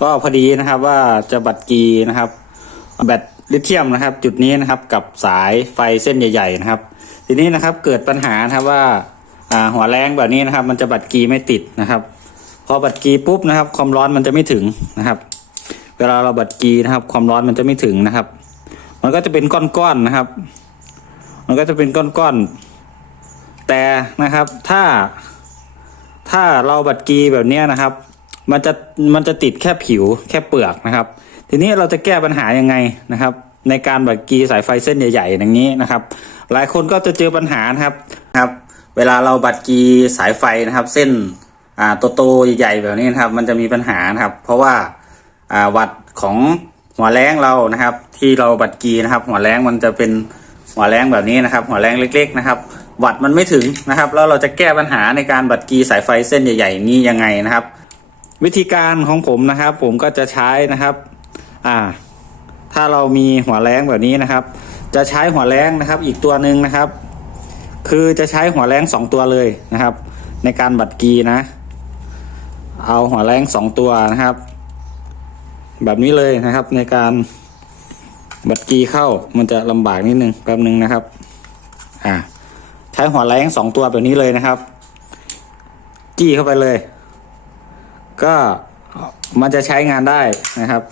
ก็พอดีนะครับว่าจะบัตรกีนะครับ แบตลิเธียมนะครับ จุดนี้นะครับกับสายไฟเส้นใหญ่ๆนะครับ ทีนี้นะครับเกิดปัญหานะครับว่าหัวแรงแบบนี้นะครับ มันจะบัตรกีไม่ติดนะครับ พอบัตรกีปุ๊บนะครับ ความร้อนมันจะไม่ถึงนะครับ เวลาเราบัตรกีนะครับ ความร้อนมันจะไม่ถึงนะครับ มันก็จะเป็นก้อนๆนะครับ มันก็จะเป็นก้อนๆแต่นะครับถ้าถ้าเราบัตรกีแบบนี้นะครับ มันจะมันจะติดแค่ผิวแค่เปลือกนะครับ ทีนี้เราจะแก้ปัญหายังไงนะครับ ในการบัตรกีสายไฟเส้นใหญ่ๆอย่างนี้นะครับ หลายคนก็จะเจอปัญหานะครับครับ เวลาเราบัตรกีสายไฟนะครับ เส้นอ่าโตๆใหญ่ๆแบบนี้นะครับ มันจะมีปัญหานะครับ เพราะว่าอ่าวัดของหัวแรงเรานะครับ ที่เราบัตรกีนะครับ หัวแรงมันจะเป็นหัวแรงแบบนี้นะครับ หัวแรงเล็ก ๆ นะครับวัดมันไม่ถึงนะครับ แล้วเราจะแก้ปัญหาในการบัตรกีสายไฟเส้นใหญ่ ๆ นี้ยังไงนะครับ วิธีการของผมนะครับ ผมก็จะใช้นะครับ อ่า ถ้าเรามีหัวแรงแบบนี้นะครับ จะใช้หัวแรงนะครับ อีกตัวหนึ่งนะครับ คือจะใช้หัวแรงสองตัวเลยนะครับ ในการบัดกีนะ เอาหัวแรงสองตัวนะครับ แบบนี้เลยนะครับในการบัดกีเข้ามันจะลำบากนิดนึงแป๊บนึงนะครับ อ่า ใช้หัวแรงสองตัวแบบนี้เลยนะครับ จี้เข้าไปเลย ก็มันจะใช้งานได้นะครับ